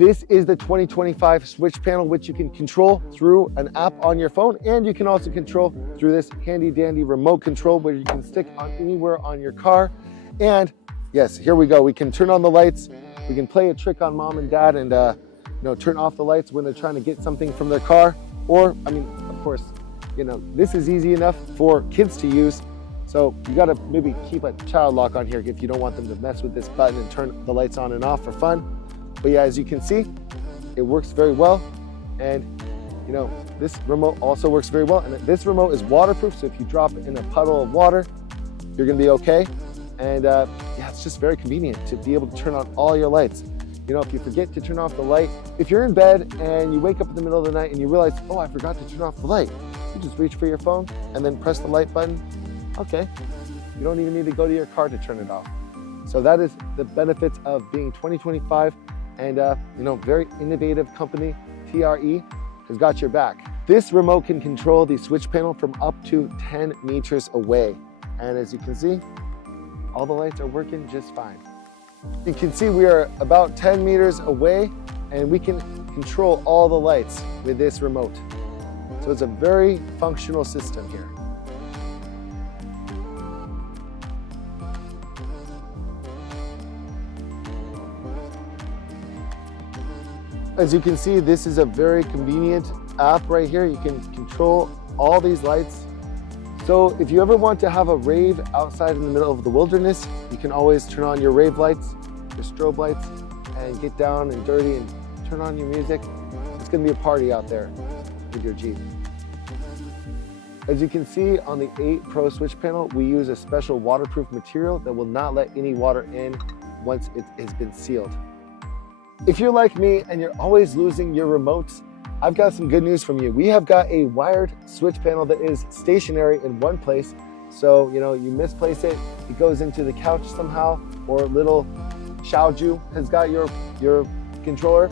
This is the 2025 switch panel, which you can control through an app on your phone, and you can also control through this handy dandy remote control where you can stick on anywhere on your car. And yes, here we go. We can turn on the lights. We can play a trick on mom and dad and turn off the lights when they're trying to get something from their car. Or, I mean, of course, this is easy enough for kids to use. So you gotta maybe keep a child lock on here if you don't want them to mess with this button and turn the lights on and off for fun. But yeah, as you can see, it works very well. And this remote also works very well. And this remote is waterproof, so if you drop it in a puddle of water, you're gonna be okay. And yeah, it's just very convenient to be able to turn on all your lights. If you forget to turn off the light, if you're in bed and you wake up in the middle of the night and you realize, oh, I forgot to turn off the light, you just reach for your phone and then press the light button. Okay, you don't even need to go to your car to turn it off. So that is the benefits of being 2025 and very innovative company, TRE, has got your back. This remote can control the switch panel from up to 10 meters away. And as you can see, all the lights are working just fine. You can see we are about 10 meters away and we can control all the lights with this remote. So it's a very functional system here. As you can see, this is a very convenient app right here. You can control all these lights. So if you ever want to have a rave outside in the middle of the wilderness, you can always turn on your rave lights, your strobe lights, and get down and dirty and turn on your music. It's gonna be a party out there with your Jeep. As you can see on the 8 Pro switch panel, we use a special waterproof material that will not let any water in once it has been sealed. If you're like me and you're always losing your remotes, I've got some good news from you. We have got a wired switch panel that is stationary in one place. So, you misplace it, it goes into the couch somehow, or little Xiaoju has got your controller.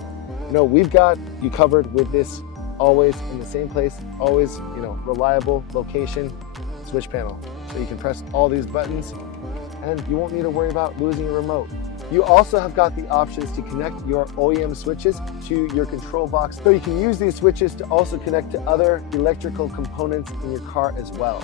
We've got you covered with this always in the same place, always, reliable location switch panel. So you can press all these buttons and you won't need to worry about losing your remote. You also have got the options to connect your OEM switches to your control box. So you can use these switches to also connect to other electrical components in your car as well.